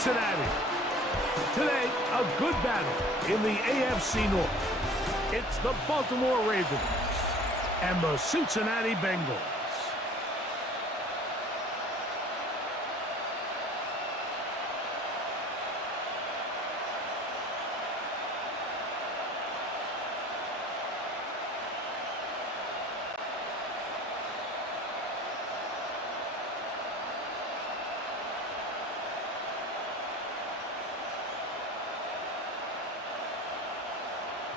Cincinnati. Today, a good battle in the AFC North. It's the Baltimore Ravens and the Cincinnati Bengals.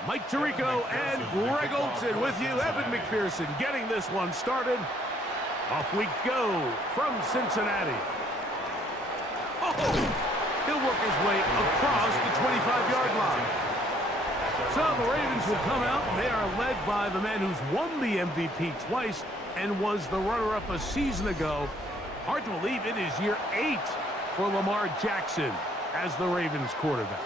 Mike Tirico and Greg Olson with you. Evan McPherson getting this one started. Off we go from Cincinnati. Oh! He'll work his way across the 25-yard line. So the Ravens will come out. They are led by the man who's won the MVP twice and was the runner-up a season ago. Hard to believe it is year 8 for Lamar Jackson as the Ravens quarterback.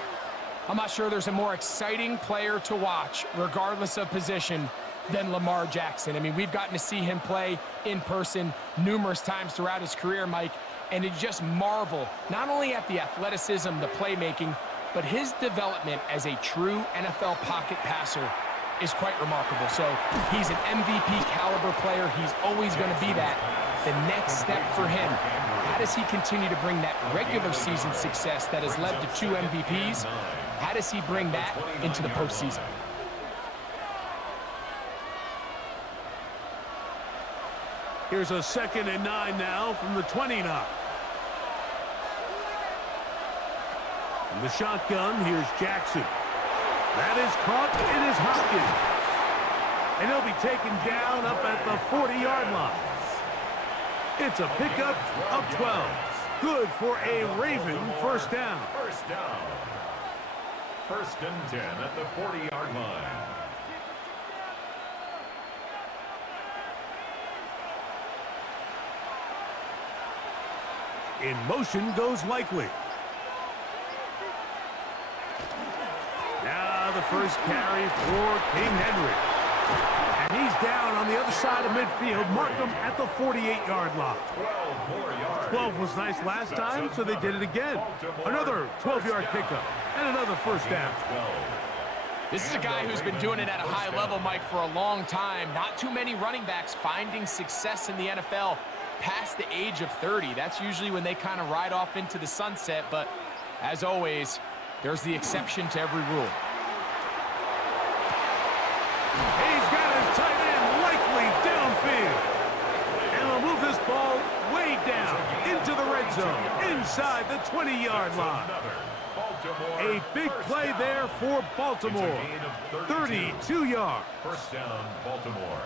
I'm not sure there's a more exciting player to watch, regardless of position, than Lamar Jackson. I mean, we've gotten to see him play in person numerous times throughout his career, Mike, and you just marvel not only at the athleticism, the playmaking, but his development as a true NFL pocket passer is quite remarkable. So he's an MVP caliber player. He's always going to be that. The next step for him, how does he continue to bring that regular season success that has led to 2 MVPs? How does he bring that into the postseason? Here's a 2nd and 9 now from the 29. From the shotgun, here's Jackson. That is caught. It is Hopkins. And he'll be taken down up at the 40-yard line. It's a pickup of 12. Good for a Raven first down. First down. 1st and 10 at the 40-yard line. In motion goes Likely. Now the first carry for King Henry. And he's down on the other side of midfield. Mark him at the 48-yard line. 12 more yards. 12 was nice last time, so they did it again. Another 12-yard pickup and another first down. This is a guy who's been doing it at a high level, Mike, for a long time. Not too many running backs finding success in the NFL past the age of 30. That's usually when they kind of ride off into the sunset, but as always, there's the exception to every rule. He's got his tight end Likely downfield. And they'll move this ball way down into the red zone, inside the 20-yard line. A big play there for Baltimore. 32 yards. First down, Baltimore.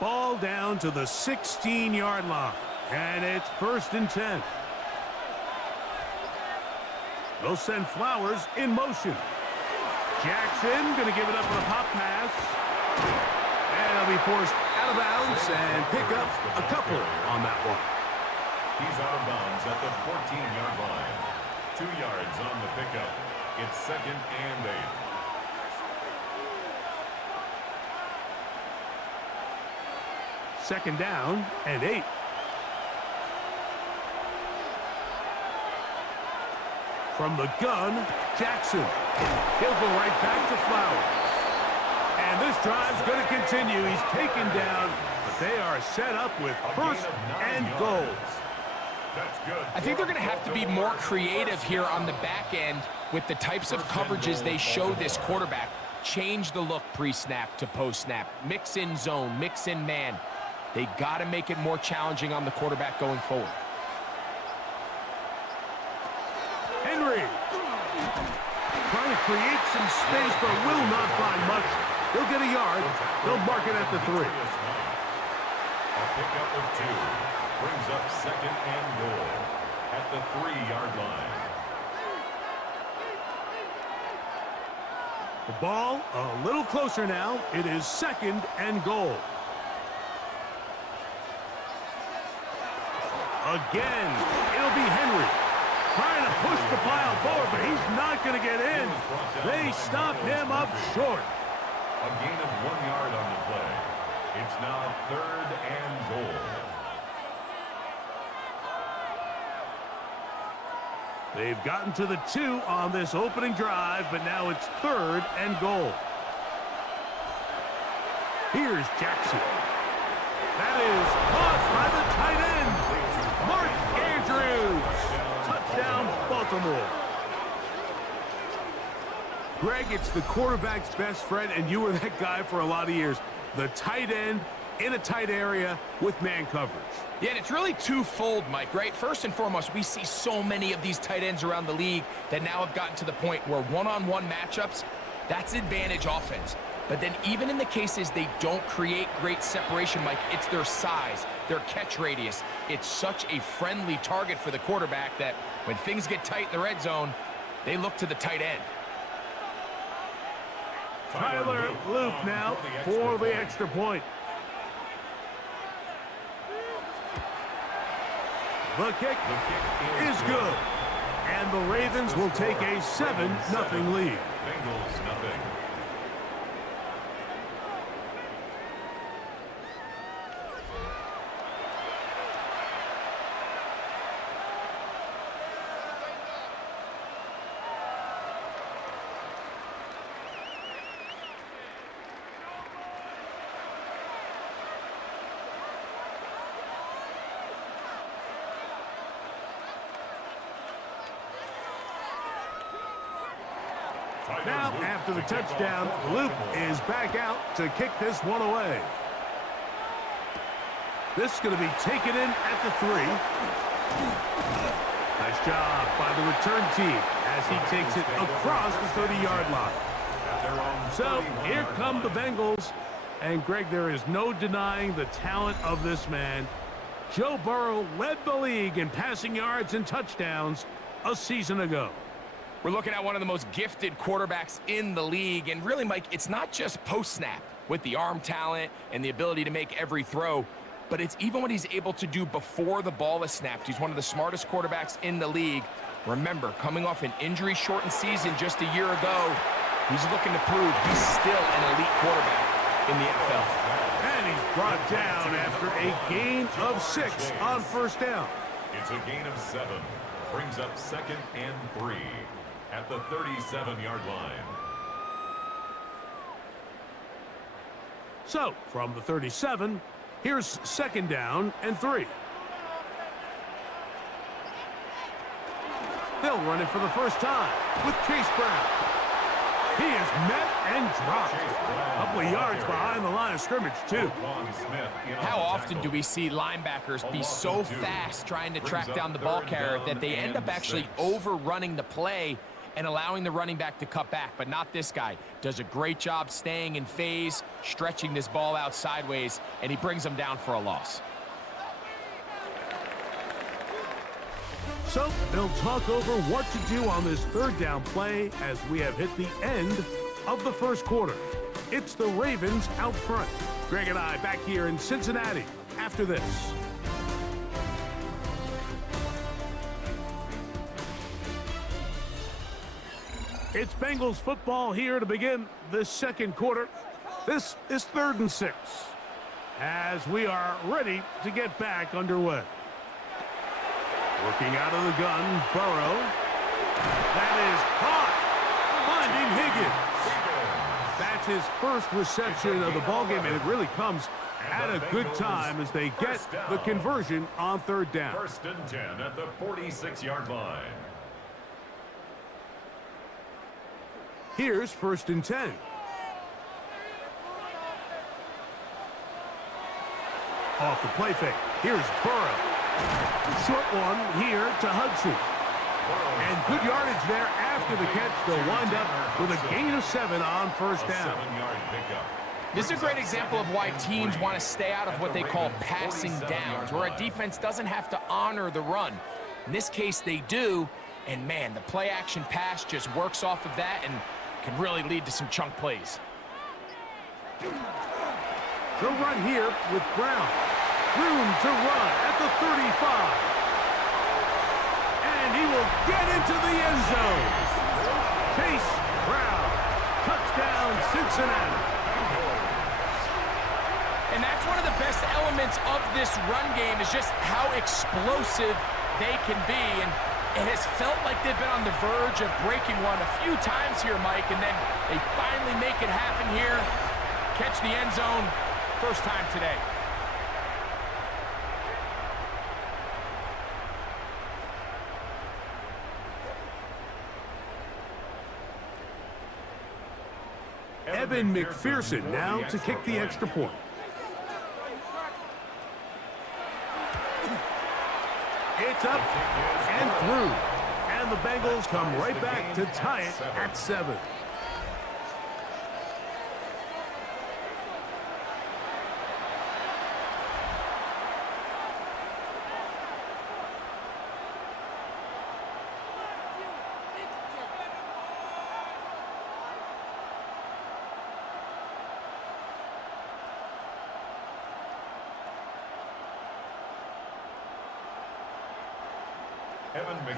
Ball down to the 16-yard line. And it's 1st and 10. They'll send Flowers in motion. Jackson going to give it up on a pop pass. And he'll be forced out of bounds and pick up a couple on that one. He's out of bounds at the 14-yard line. 2 yards on the pickup. It's 2nd and 8. Second down and 8. From the gun, Jackson. He'll go right back to Flowers. And this drive's going to continue. He's taken down, but they are set up with 1st and goal. That's good. I think they're going to have to be more creative here on the back end with the types of coverages they show this quarterback. Change the look pre-snap to post-snap. Mix in zone, mix in man. They got to make it more challenging on the quarterback going forward. Henry trying to create some space, but will not find much. He'll get a yard. They'll mark it at the 3. A pickup of 2 brings up 2nd and goal at the 3-yard line. The ball a little closer now. It is 2nd and goal. Again, it'll be Henry. Trying to push the pile forward, but he's not going to get in. They stop him up short. A gain of 1 yard on the play. It's now 3rd and goal. They've gotten to the 2 on this opening drive, but now it's 3rd and goal. Here's Jackson. That is caught by the tight end, Mark Andrews. Touchdown, Baltimore. Greg, it's the quarterback's best friend, and you were that guy for a lot of years. The tight end in a tight area with man coverage. Yeah, and it's really twofold, Mike, right? First and foremost, we see so many of these tight ends around the league that now have gotten to the point where one-on-one matchups, that's advantage offense. But then even in the cases they don't create great separation, Mike, it's their size, their catch radius. It's such a friendly target for the quarterback that when things get tight in the red zone, they look to the tight end. Tyler Luke now for the extra point. The kick is good. And the Ravens will take a 7-0 lead. Bengals nothing. Now, after the touchdown, Luke is back out to kick this one away. This is going to be taken in at the 3. Nice job by the return team as he takes it across the 30-yard line. So, here come the Bengals. And, Greg, there is no denying the talent of this man. Joe Burrow led the league in passing yards and touchdowns a season ago. We're looking at one of the most gifted quarterbacks in the league. And really, Mike, it's not just post-snap with the arm talent and the ability to make every throw, but it's even what he's able to do before the ball is snapped. He's one of the smartest quarterbacks in the league. Remember, coming off an injury-shortened season just a year ago, he's looking to prove he's still an elite quarterback in the NFL. And he's brought down after a gain of 6 on first down. It's a gain of 7. Brings up 2nd and 3 at the 37-yard line. So, from the 37, here's 2nd down and 3. They'll run it for the first time with Chase Brown. He is met and dropped. A couple of yards behind the line of scrimmage, too. How often do we see linebackers be so fast trying to track down the ball carrier that they end up actually overrunning the play and allowing the running back to cut back? But not this guy. Does a great job staying in phase, stretching this ball out sideways, and he brings them down for a loss. So they'll talk over what to do on this 3rd down play as we have hit the end of the first quarter. It's the Ravens out front. Greg and I back here in Cincinnati after this. It's Bengals football here to begin the second quarter. This is 3rd and 6 as we are ready to get back underway. Working out of the gun, Burrow. That is caught. Finding Higgins. That's his first reception of the ballgame, and it really comes at a good time as they get the conversion on 3rd down. 1st and 10 at the 46-yard line. Here's 1st and 10. Off the play fake. Here's Burrow. Short one here to Hudson. And good yardage there after the catch. They'll wind up with a gain of 7 on first down. This is a great example of why teams want to stay out of what they call passing downs, where a defense doesn't have to honor the run. In this case, they do. And, man, the play-action pass just works off of that and can really lead to some chunk plays. They'll run here with Brown. Room to run at the 35. And he will get into the end zone. Chase Brown. Touchdown, Cincinnati. And that's one of the best elements of this run game is just how explosive they can be. And It has felt like they've been on the verge of breaking one a few times here, Mike, and then they finally make it happen here. Catch the end zone, first time today. Evan McPherson now to kick the extra point. It's up and through. And the Bengals come right back to tie it at 7.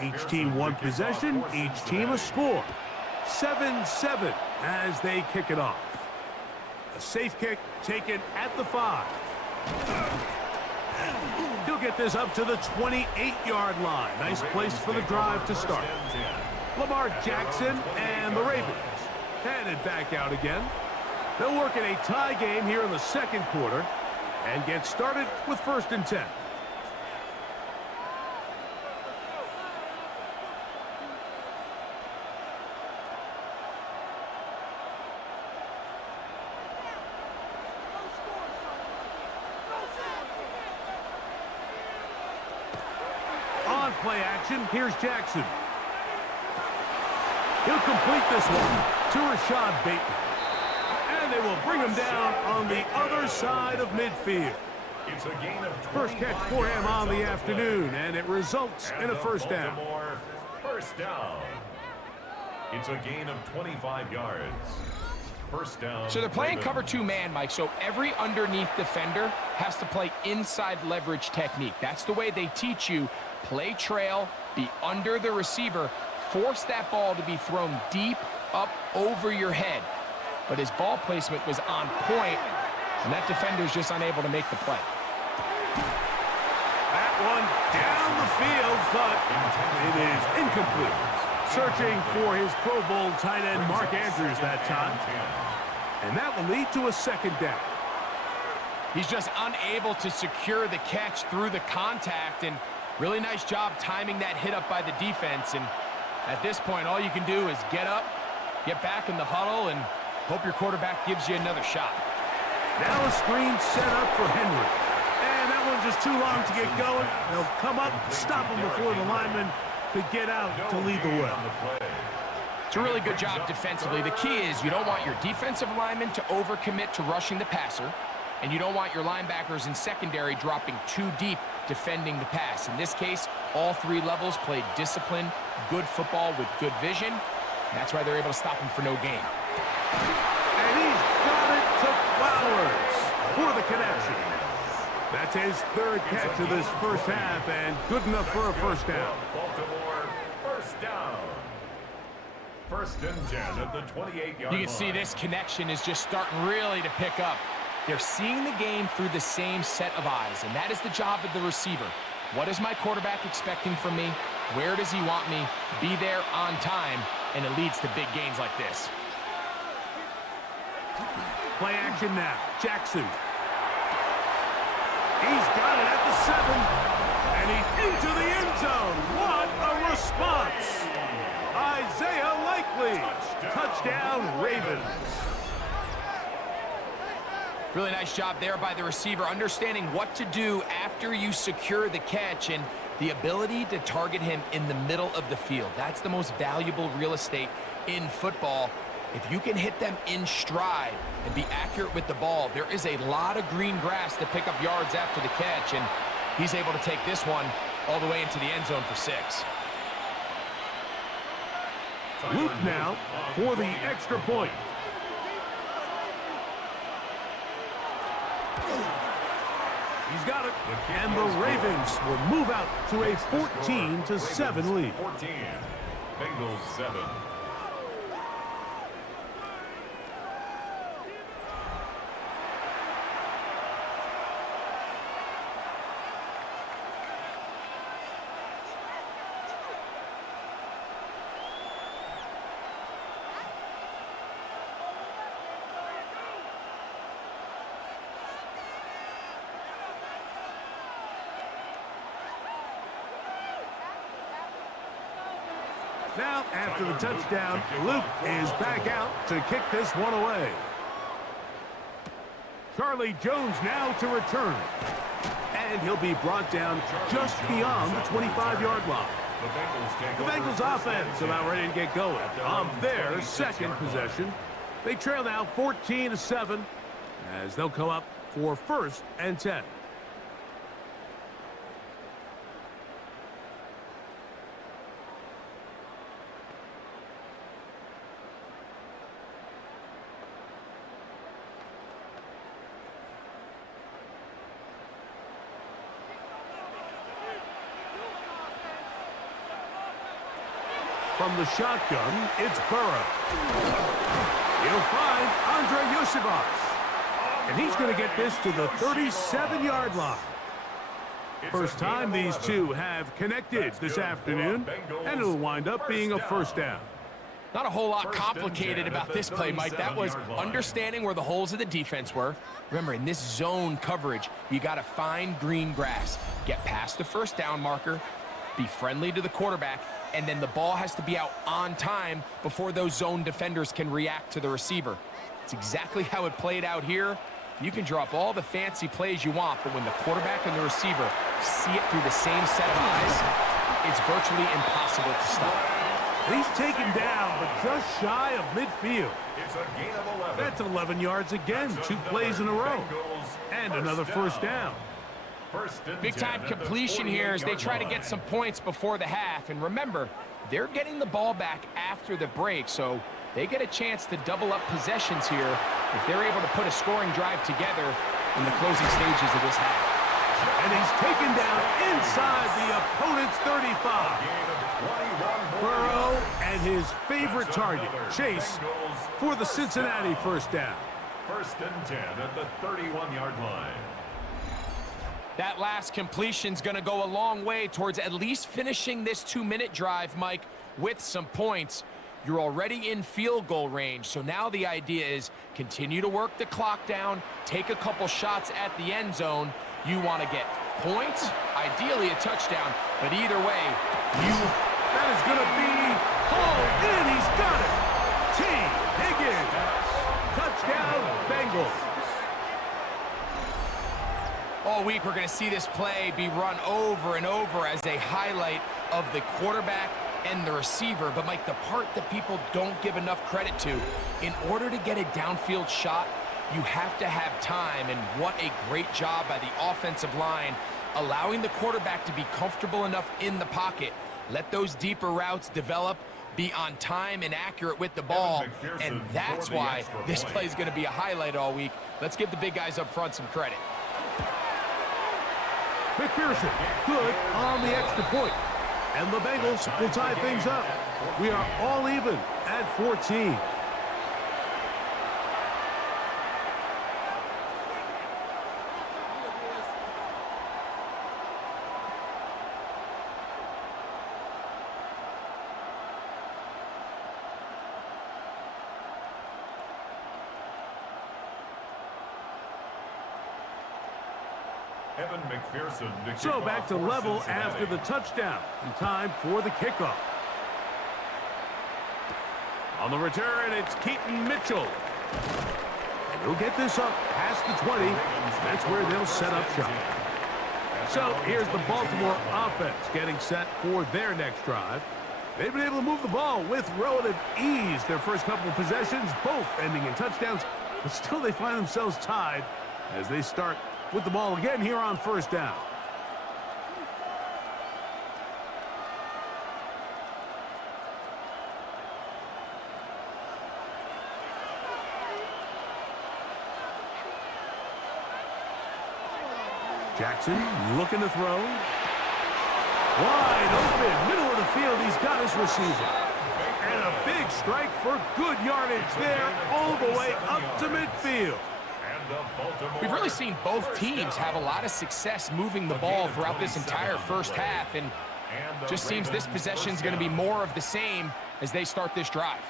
Each team one possession, each team a score. 7-7 as they kick it off. A safe kick taken at the 5. He'll get this up to the 28-yard line. Nice place for the drive to start. Lamar Jackson and the Ravens headed back out again. They'll work in a tie game here in the second quarter and get started with 1st and 10. Play action. Here's Jackson. He'll complete this one to Rashad Bateman. And they will bring him down on the other side of midfield. It's a gain of first catch for him on the afternoon, and it results in a first down. First down. It's a gain of 25 yards. First down. So they're playing cover 2 man, Mike, so every underneath defender has to play inside leverage technique. That's the way they teach you. Play trail, be under the receiver, force that ball to be thrown deep up over your head. But his ball placement was on point, and that defender's just unable to make the play. That one down the field, but it is incomplete. Searching for his Pro Bowl tight end Mark Andrews that time. And that will lead to a second down. He's just unable to secure the catch through the contact, and really nice job timing that hit up by the defense. And at this point, all you can do is get up, get back in the huddle, and hope your quarterback gives you another shot. Now a screen set up for Henry. And that one's just too long to get going. They'll come up, stop him before the lineman could get out to lead the way. It's a really good job defensively. The key is you don't want your defensive lineman to overcommit to rushing the passer, and you don't want your linebackers in secondary dropping too deep defending the pass. In this case, all 3 levels played disciplined, good football with good vision. That's why they're able to stop him for no gain. And he's got it to Flowers for the connection. That's his 3rd catch of this first half, and good enough for a first down. Baltimore, first down. 1st and 10 at the 28-yard line. You can see this connection is just starting really to pick up. They're seeing the game through the same set of eyes, and that is the job of the receiver. What is my quarterback expecting from me? Where does he want me? Be there on time, and it leads to big gains like this. Play action now. Jackson. He's got it at the 7, and he's into the end zone. What a response! Isaiah Likely. Touchdown, Ravens. Really nice job there by the receiver, understanding what to do after you secure the catch and the ability to target him in the middle of the field. That's the most valuable real estate in football. If you can hit them in stride and be accurate with the ball, there is a lot of green grass to pick up yards after the catch, and he's able to take this one all the way into the end zone for 6. Luke now for the extra point. He's got it, and the Ravens will move out to a 14-7 lead. 14, Bengals 7. Now, after the touchdown, Luke is back out to kick this one away. Charlie Jones now to return. And he'll be brought down just beyond the 25-yard line. The Bengals offense about ready to get going on their second possession. They trail now 14-7 as they'll come up for 1st and 10. From the shotgun, it's Burrow. He'll find Andre Yosibas. And he's going to get this to the 37-yard line. First time these two have connected this afternoon, and it'll wind up being a 1st down. Not a whole lot complicated about this play, Mike. That was understanding where the holes of the defense were. Remember, in this zone coverage, you got to find green grass, get past the 1st down marker, be friendly to the quarterback, and then the ball has to be out on time before those zone defenders can react to the receiver. It's exactly how it played out here. You can drop all the fancy plays you want, but when the quarterback and the receiver see it through the same set of eyes, it's virtually impossible to stop. He's taken down, but just shy of midfield. It's a gain of 11. That's 11 yards again, 2 plays in a row. And another 1st down. Big-time completion here as they try to get some points before the half. And remember, they're getting the ball back after the break, so they get a chance to double up possessions here if they're able to put a scoring drive together in the closing stages of this half. And he's taken down inside the opponent's 35. Burrow and his favorite target, Chase, for the Cincinnati 1st down. 1st and 10 at the 31-yard line. That last completion's going to go a long way towards at least finishing this 2-minute drive, Mike, with some points. You're already in field goal range, so now the idea is continue to work the clock down, take a couple shots at the end zone. You want to get points, ideally a touchdown, but either way, that is going to be hauled in. He's got it. T. Higgins. Touchdown, Bengals. All week, we're going to see this play be run over and over as a highlight of the quarterback and the receiver. But, Mike, the part that people don't give enough credit to, in order to get a downfield shot, you have to have time. And what a great job by the offensive line, allowing the quarterback to be comfortable enough in the pocket. Let those deeper routes develop, be on time and accurate with the ball. And that's why this play is going to be a highlight all week. Let's give the big guys up front some credit. McPherson, good on the extra point. And the Bengals will tie things up. We are all even at 14. Evan McPherson to So back to level after the touchdown. In time for the kickoff. On the return, it's Keaton Mitchell. And he'll get this up past the 20. That's where they'll set up shop. So here's the Baltimore offense getting set for their next drive. They've been able to move the ball with relative ease. Their first couple of possessions, both ending in touchdowns. But still they find themselves tied as they start with the ball again here on 1st down. Jackson looking to throw. Wide open, middle of the field, he's got his receiver. And a big strike for good yardage there, all the way up to midfield. We've really seen both teams have a lot of success moving the ball throughout this entire first half, and just seems this possession is going to be more of the same as they start this drive.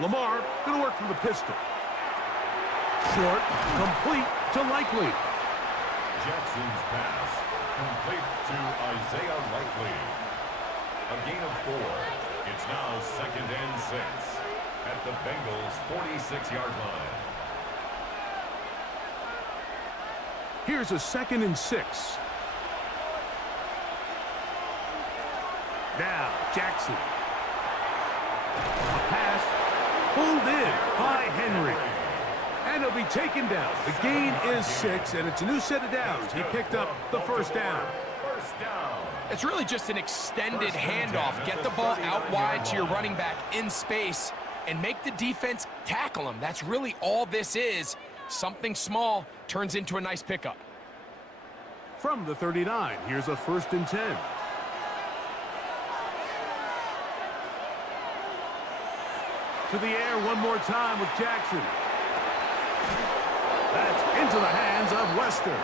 Lamar going to work from the pistol. Short, complete to Likely. Jackson's pass complete to Isaiah Likely. A gain of 4. It's now 2nd and 6 at the Bengals' 46-yard line. Here's a 2nd and 6. Now, Jackson. A pass pulled in by Henry. And he'll be taken down. The gain is 6, and it's a new set of downs. He picked up the first down. It's really just an extended handoff. Get the ball out wide to your running back in space and make the defense tackle him. That's really all this is. Something small turns into a nice pickup. From the 39, here's a 1st and 10. To the air one more time with Jackson. That's into the hands of Wester.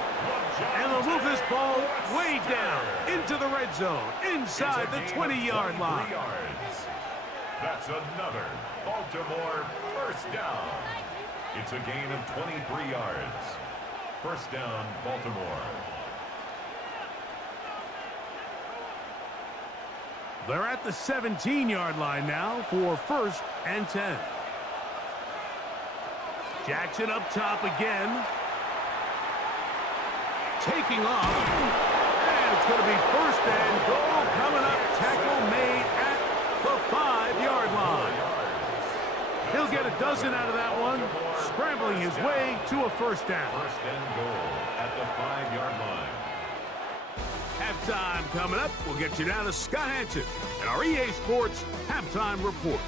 And they'll move this ball way down into the red zone, inside the 20-yard line. That's another Baltimore first down. It's a gain of 23 yards. First down, Baltimore. They're at the 17-yard line now for 1st and 10. Jackson up top again. Taking off. And it's going to be 1st and goal coming up. Tackle made at the 5-yard line. He'll get a dozen out of that one. Scrambling his way to a 1st down. 1st and goal at the 5-yard line. Halftime coming up. We'll get you down to Scott Hanson and our EA Sports Halftime Report.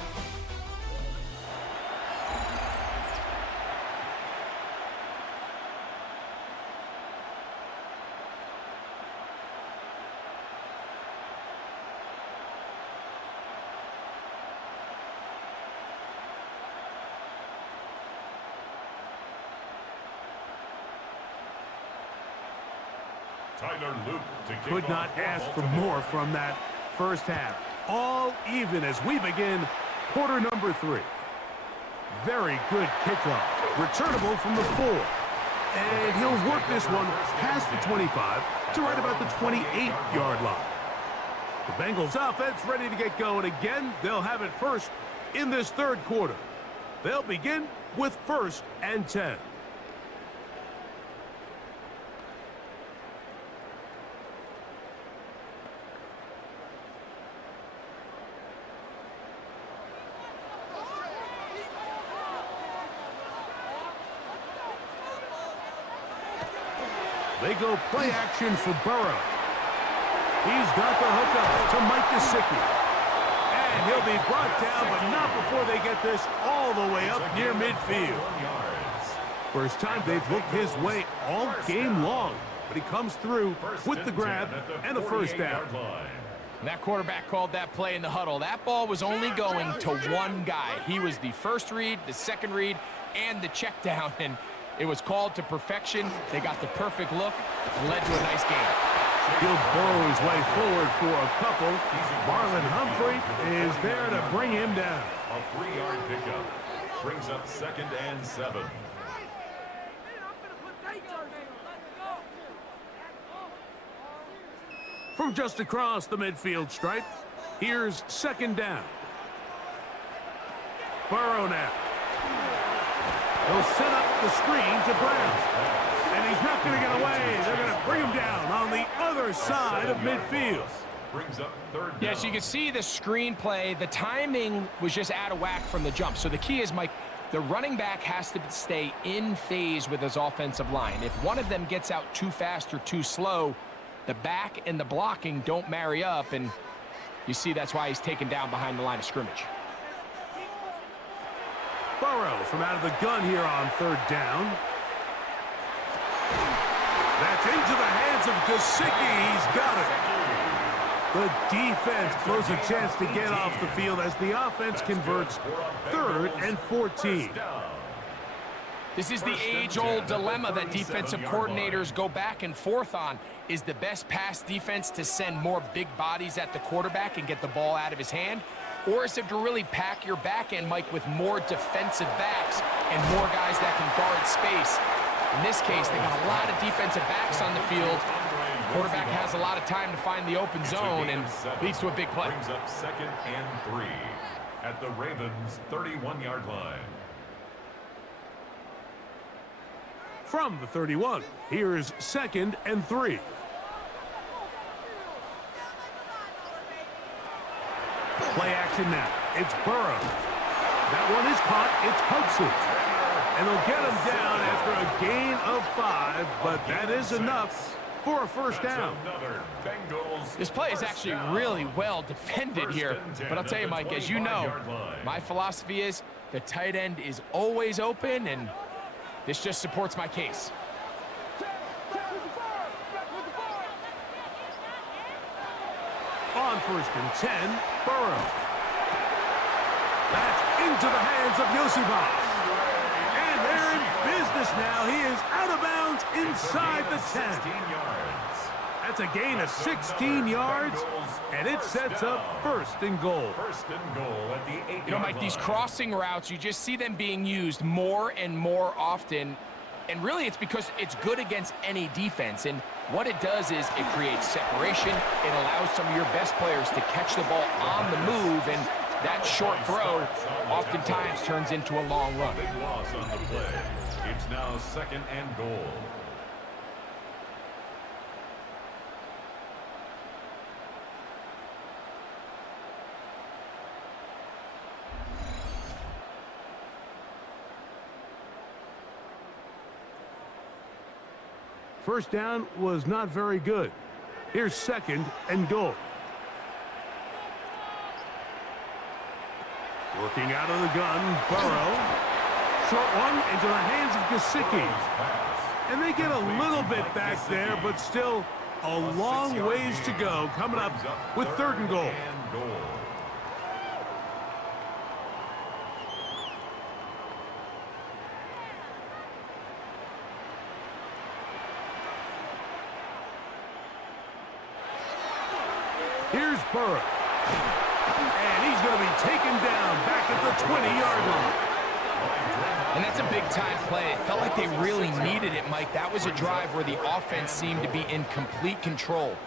Tyler Luke to kick Could not off ask for Baltimore. more from that first half. All even as we begin quarter number 3. Very good kickoff. Returnable from the 4. And he'll work this one past the 25 to right about the 28-yard line. The Bengals offense ready to get going again. They'll have it first in this 3rd quarter. They'll begin with 1st and 10. They go play action for Burrow. He's got the hookup to Mike Gesicki. And he'll be brought down, but not before they get this all the way up near midfield. First time they've looked his way all game long, but he comes through with the grab and a 1st down. That quarterback called that play in the huddle. That ball was only going to one guy. He was the first read, the second read, and the check down. And it was called to perfection. They got the perfect look and led to a nice game. He'll burrow his way forward for a couple. Marlon Humphrey is there to bring him down. A 3-yard pickup brings up 2nd and 7. From just across the midfield stripe, here's 2nd down. Burrow now. He'll set up the screen to Brown. And he's not going to get away. They're going to bring him down on the other side of midfield. Brings up 3rd down. Yes, you can see the screen play. The timing was just out of whack from the jump. So the key is, Mike, the running back has to stay in phase with his offensive line. If one of them gets out too fast or too slow, the back and the blocking don't marry up. And you see that's why he's taken down behind the line of scrimmage. Burrow from out of the gun here on 3rd down. That's into the hands of Gesicki. He's got it. The defense blows a chance to get off the field as the offense converts 3rd and 14. This is the age-old dilemma that defensive coordinators go back and forth on. Is the best pass defense to send more big bodies at the quarterback and get the ball out of his hand? Or is it to really pack your back end, Mike, with more defensive backs and more guys that can guard space? In this case, they got a lot of defensive backs on the field. Quarterback has a lot of time to find the open zone and leads to a big play. Brings up 2nd and 3 at the Ravens' 31-yard line. From the 31, here's 2nd and 3. Play action now. It's Burrow. That one is caught. It's Hudson. And they'll get him down after a gain of 5, but that is enough for a first down. This play is actually really well defended here. But I'll tell you, Mike, as you know, my philosophy is the tight end is always open, and this just supports my case. On 1st and 10, Burrow. That's into the hands of Yosibas. And they're in business now. He is out of bounds inside the 10. That's a gain of 16 yards, and it sets up 1st and goal. At the 8-yard You know, Mike, these crossing routes, you just see them being used more and more often. And really, it's because it's good against any defense. And what it does is it creates separation. It allows some of your best players to catch the ball on the move. And that short throw oftentimes turns into a long run. Big loss on the play. It's now 2nd and goal. First down was not very good. Here's 2nd and goal. Working out of the gun, Burrow. Short one into the hands of Gesicki. And they get a little bit back there, but still a long ways to go coming up with 3rd and goal. Here's Burrow. And he's going to be taken down back at the 20-yard line. And that's a big-time play. It felt like they really needed it, Mike. That was a drive where the offense seemed to be in complete control.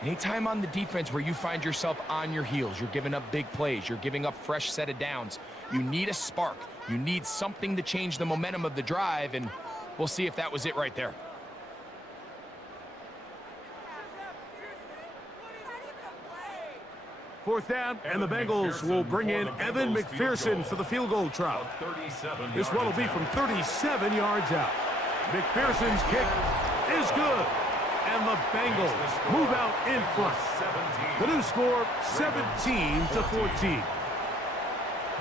Anytime on the defense where you find yourself on your heels, you're giving up big plays, you're giving up fresh set of downs, you need a spark. You need something to change the momentum of the drive, and we'll see if that was it right there. Fourth down, and the Bengals will bring in Evan McPherson for the field goal try. This one will be from 37 yards out. McPherson's kick is good, and the Bengals move out in front. The new score, 17-14.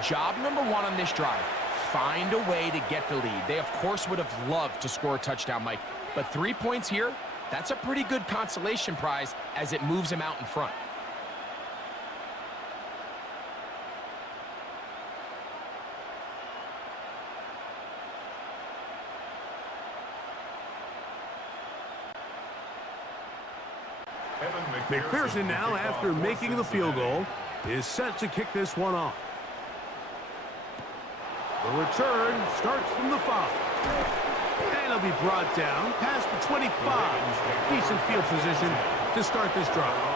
Job number 1 on this drive, find a way to get the lead. They, of course, would have loved to score a touchdown, Mike, but 3 points here, that's a pretty good consolation prize as it moves them out in front. McPherson now, after making the field goal, is set to kick this one off. The return starts from the 5. And it'll be brought down past the 25. Decent field position to start this drive.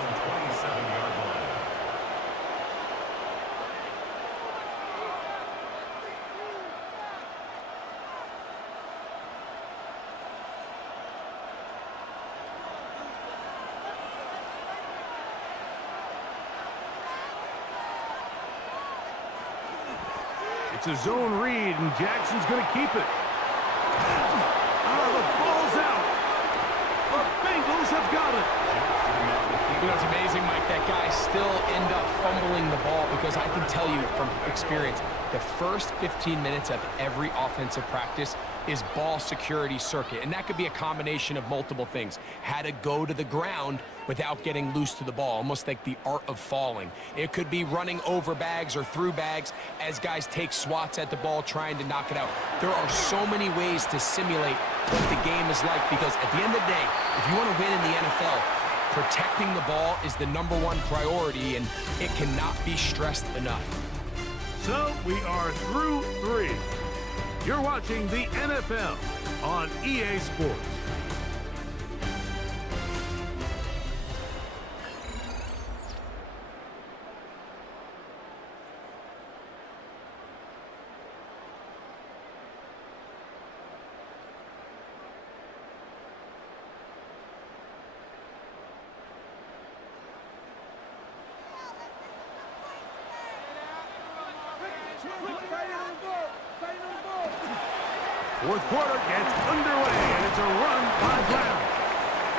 It's a zone read, and Jackson's going to keep it. The ball's out. The Bengals have got it. You know, it's amazing, Mike, that guys still end up fumbling the ball because I can tell you from experience, the first 15 minutes of every offensive practice is ball security circuit, and that could be a combination of multiple things. How to go to the ground without getting loose to the ball, almost like the art of falling. It could be running over bags or through bags as guys take swats at the ball trying to knock it out. There are so many ways to simulate what the game is like because at the end of the day, if you want to win in the NFL, Protecting the ball is the #1 priority, and it cannot be stressed enough. So we are through 3. You're watching the NFL on EA Sports. Fourth quarter gets underway, and it's a run by Brown.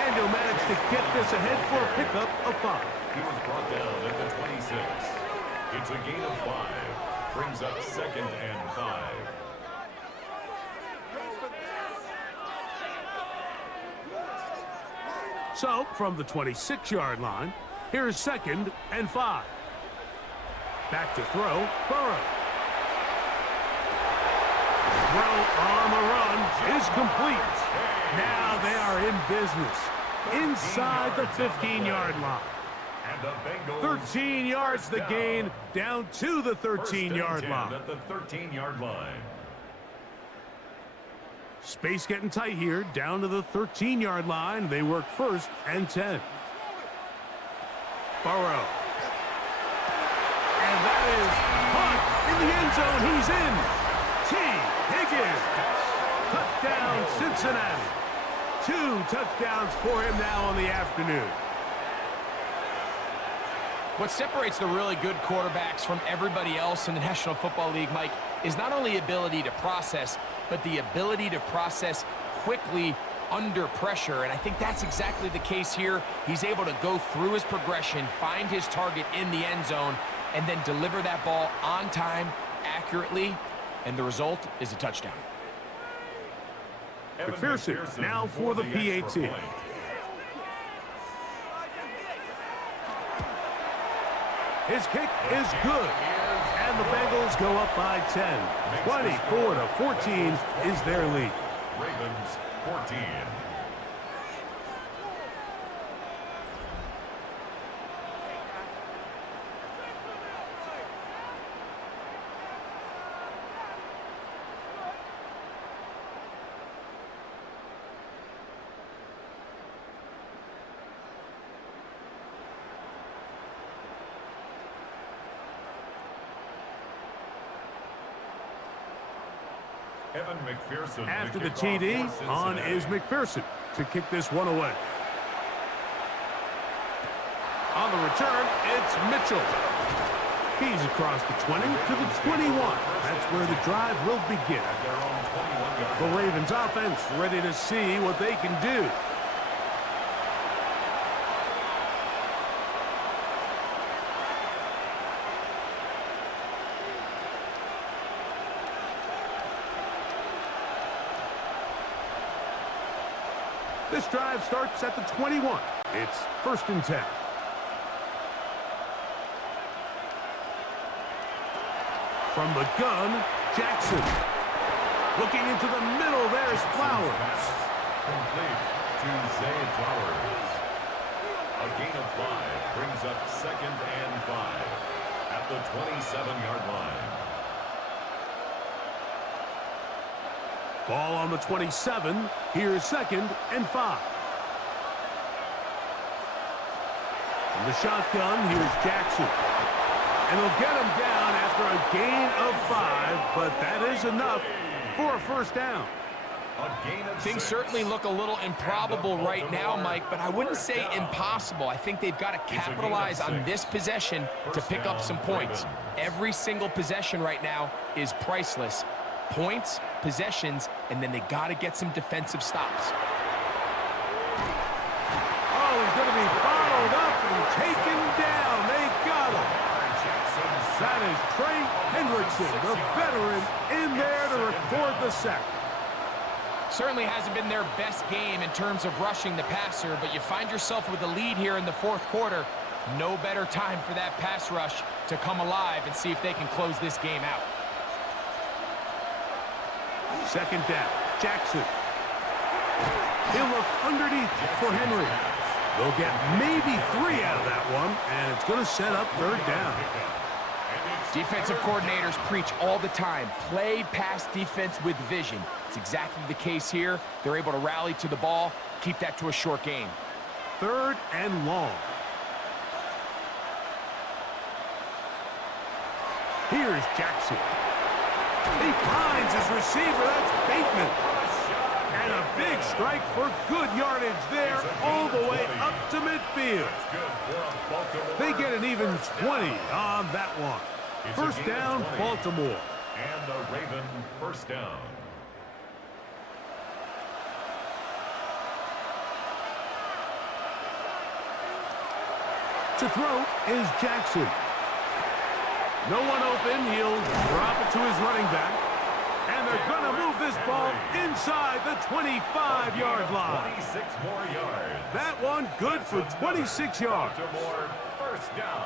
And he'll manage to get this ahead for a pickup of 5. He was brought down at the 26. It's a gain of 5. Brings up 2nd and 5. So, from the 26-yard line, here's 2nd and 5. Back to throw, Burrow. Throw on the run is complete. Now they are in business inside the 15-yard line. And the Bengals 13 yards the gain, down to the 13-yard line. At the 13-yard line. Space getting tight here, down to the 13-yard line. They work 1st and 10. Burrow. And that is punt in the end zone. He's in. T. Higgins. Touchdown, Cincinnati. 2 touchdowns for him now on the afternoon. What separates the really good quarterbacks from everybody else in the National Football League, Mike, is not only ability to process, but the ability to process quickly under pressure. And I think that's exactly the case here. He's able to go through his progression, find his target in the end zone, and then deliver that ball on time, accurately, and the result is a touchdown. McPherson now for the PAT. His kick is good. And the Bengals go up by 10. 24-14 is their lead. Ravens 14. After the TD, on is McPherson to kick this one away. On the return, it's Mitchell. He's across the 20 to the 21. That's where the drive will begin. The Ravens offense ready to see what they can do. This drive starts at the 21. It's 1st and 10. From the gun, Jackson. Looking into the middle, there's Flowers. Complete to Zay Flowers. A gain of 5 brings up 2nd and 5 at the 27-yard line. Ball on the 27. Here's 2nd and 5. From the shotgun, here's Jackson. And he'll get him down after a gain of 5, but that is enough for a 1st down. Things certainly look a little improbable right now, Mike, but I wouldn't say impossible. I think they've got to capitalize on this possession to pick up some points. Every single possession right now is priceless. Points, possessions, and then they got to get some defensive stops. Oh, he's going to be followed up and taken down. They got him. That is Trey Hendrickson, the veteran, in there to record the sack. Certainly hasn't been their best game in terms of rushing the passer, but you find yourself with a lead here in the 4th quarter. No better time for that pass rush to come alive and see if they can close this game out. 2nd down, Jackson. He'll look underneath for Henry. They'll get maybe 3 out of that one, and it's going to set up third down. Defensive coordinators preach all the time, play pass defense with vision. It's exactly the case here. They're able to rally to the ball, keep that to a short gain. Third and long. Here's Jackson. He finds his receiver. That's Bateman. And a big strike for good yardage there all the way up to midfield. They get an even 20 on that one. First down, Baltimore. And the Raven first down. To throw is Jackson. No one open. He'll drop it to his running back. And they're going to move this ball inside the 25-yard line. 26 more yards. That one good for 26 yards.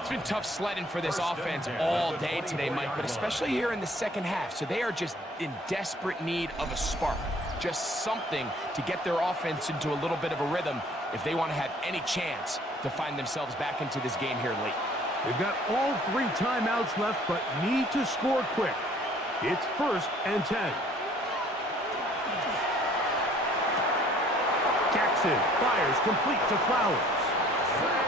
It's been tough sledding for this offense all day today, Mike, but especially here in the second half. So they are just in desperate need of a spark, just something to get their offense into a little bit of a rhythm if they want to have any chance to find themselves back into this game here late. They've got all 3 timeouts left, but need to score quick. It's first and 10. Jackson fires complete to Flowers.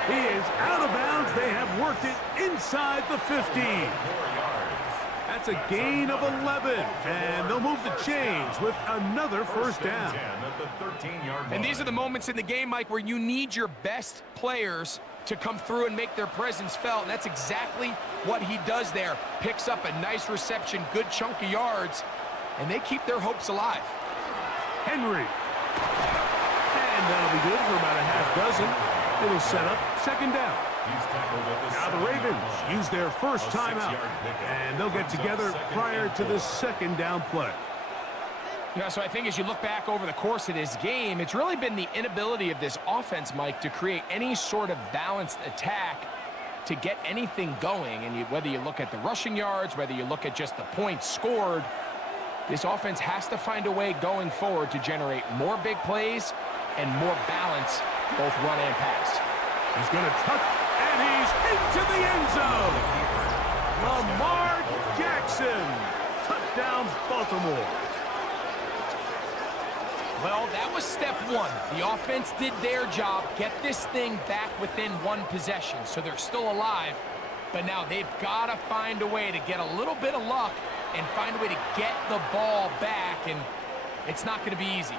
He is out of bounds. They have worked it inside the 15. That's a gain of 11, and they'll move the chains with another first down. And these are the moments in the game, Mike, where you need your best players to come through and make their presence felt, and that's exactly what he does there. Picks up a nice reception, good chunk of yards, and they keep their hopes alive. Henry. And that'll be good for about a half dozen. It'll set up second down. Now the Ravens use their first timeout, and they'll get together prior to the second down play. You know, so I think as you look back over the course of this game, it's really been the inability of this offense, Mike, to create any sort of balanced attack to get anything going. And whether you look at the rushing yards, whether you look at just the points scored, this offense has to find a way going forward to generate more big plays and more balance, both run and pass. He's going to tuck, and he's into the end zone. Lamar Jackson, touchdown Baltimore. Well, that was step one. The offense did their job, get this thing back within one possession, so they're still alive. But now they've got to find a way to get a little bit of luck and find a way to get the ball back, and it's not going to be easy.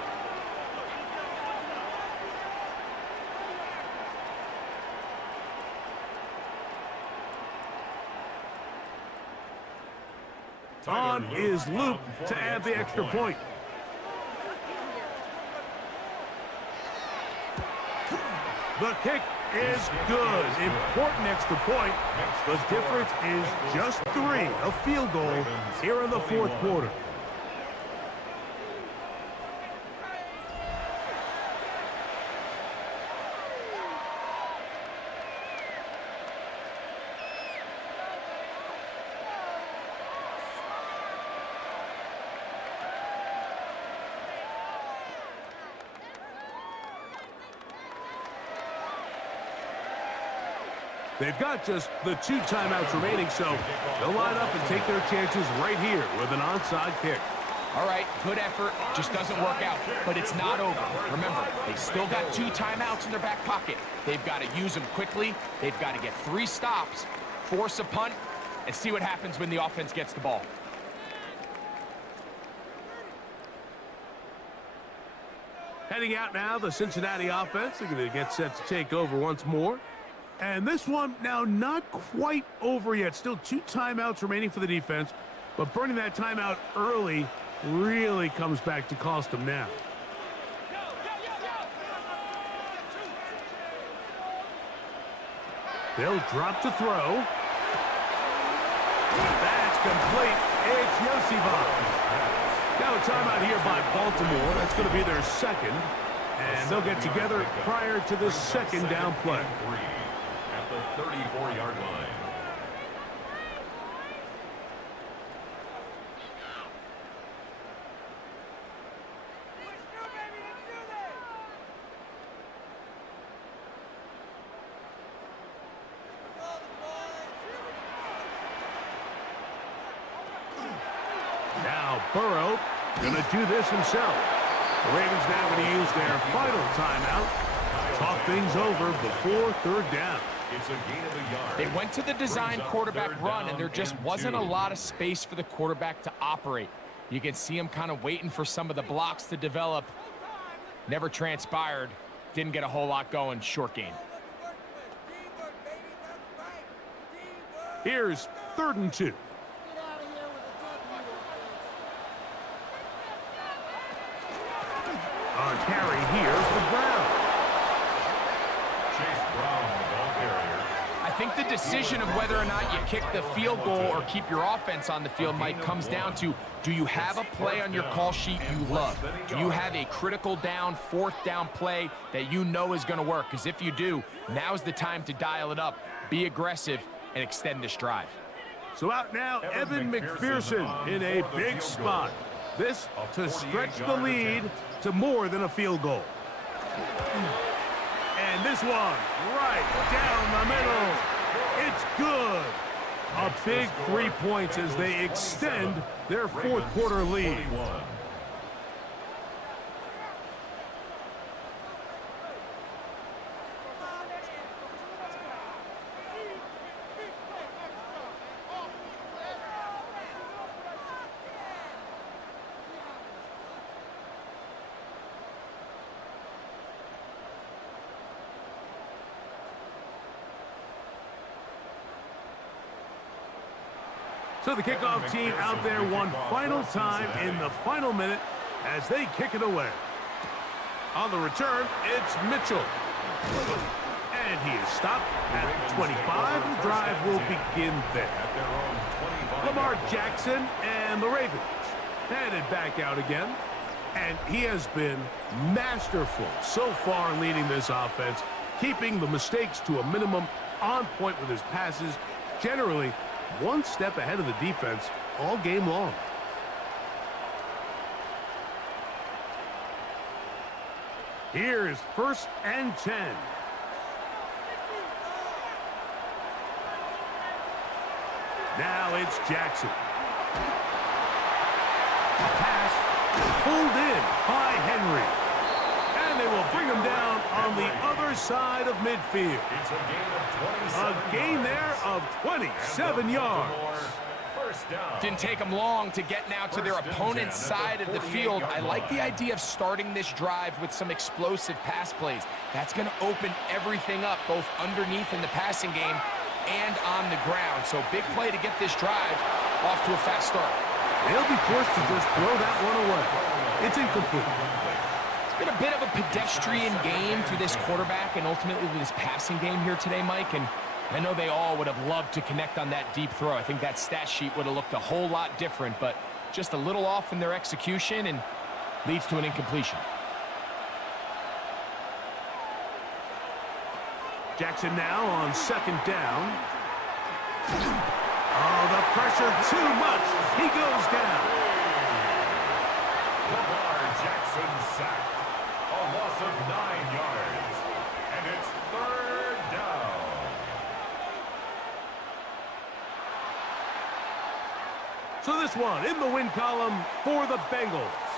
On is Luke to add the extra point. The kick is good. Important extra point. The difference is just 3. A field goal here in the fourth quarter. They've got just the 2 timeouts remaining, so they'll line up and take their chances right here with an onside kick. All right, good effort, just doesn't work out, but it's not over. Remember, they still got 2 timeouts in their back pocket. They've got to use them quickly. They've got to get 3 stops, force a punt, and see what happens when the offense gets the ball. Heading out now, the Cincinnati offense. They're going to get set to take over once more. And this one now not quite over yet. Still 2 timeouts remaining for the defense. But burning that timeout early really comes back to cost them now. They'll drop to throw. That's complete. It's Yosivon. Now a timeout here by Baltimore. That's going to be their second. And they'll get together prior to the second down play. At the 34-yard line. Now Burrow gonna do this himself. The Ravens now going to use their final timeout. Talk things over before third down. It's a gain of a yard. They went to the design quarterback run, and there just wasn't a lot of space for the quarterback to operate. You can see him kind of waiting for some of the blocks to develop. Never transpired. Didn't get a whole lot going. Short gain. Here's 3rd and 2. On carry, here's the Brown. Chase Brown, the ball carrier. I think the decision of whether or not you kick the field goal or keep your offense on the field, Mike, comes down to, do you have a play on your call sheet you love? Do you have a critical down, 4th down play that you know is going to work? Because if you do, now's the time to dial it up, be aggressive, and extend this drive. So out now, Evan McPherson in a big spot. This to stretch the lead to more than a field goal. And this one right down the middle. It's good. A big 3 points as they extend their 4th quarter lead. So the kickoff team out there one final time in the final minute as they kick it away. On the return, it's Mitchell. And he is stopped at the 25. The drive will begin there. Lamar Jackson and the Ravens headed back out again. And he has been masterful so far in leading this offense, keeping the mistakes to a minimum, on point with his passes, generally one step ahead of the defense all game long. Here's 1st and 10. Now it's Jackson. A pass pulled in by Henry. And they will bring him down on the other side of midfield. It's a gain of 27 A gain there of 27 yards. First down. Didn't take them long to get now to their opponent's side of the field. I like the idea of starting this drive with some explosive pass plays. That's going to open everything up, both underneath in the passing game and on the ground. So big play to get this drive off to a fast start. They'll be forced to just throw that one away. It's incomplete. It's been a bit of a pedestrian game for this quarterback and ultimately with his passing game here today, Mike. And I know they all would have loved to connect on that deep throw. I think that stat sheet would have looked a whole lot different, but just a little off in their execution and leads to an incompletion. Jackson now on 2nd down. Oh, the pressure too much. He goes down. Lamar Jackson sacked. A loss of 9 yards. And it's 3rd down. So this one in the win column for the Bengals.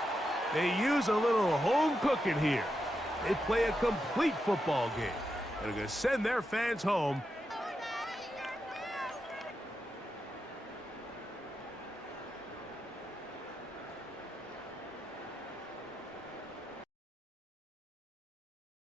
They use a little home cooking here. They play a complete football game. And are going to send their fans home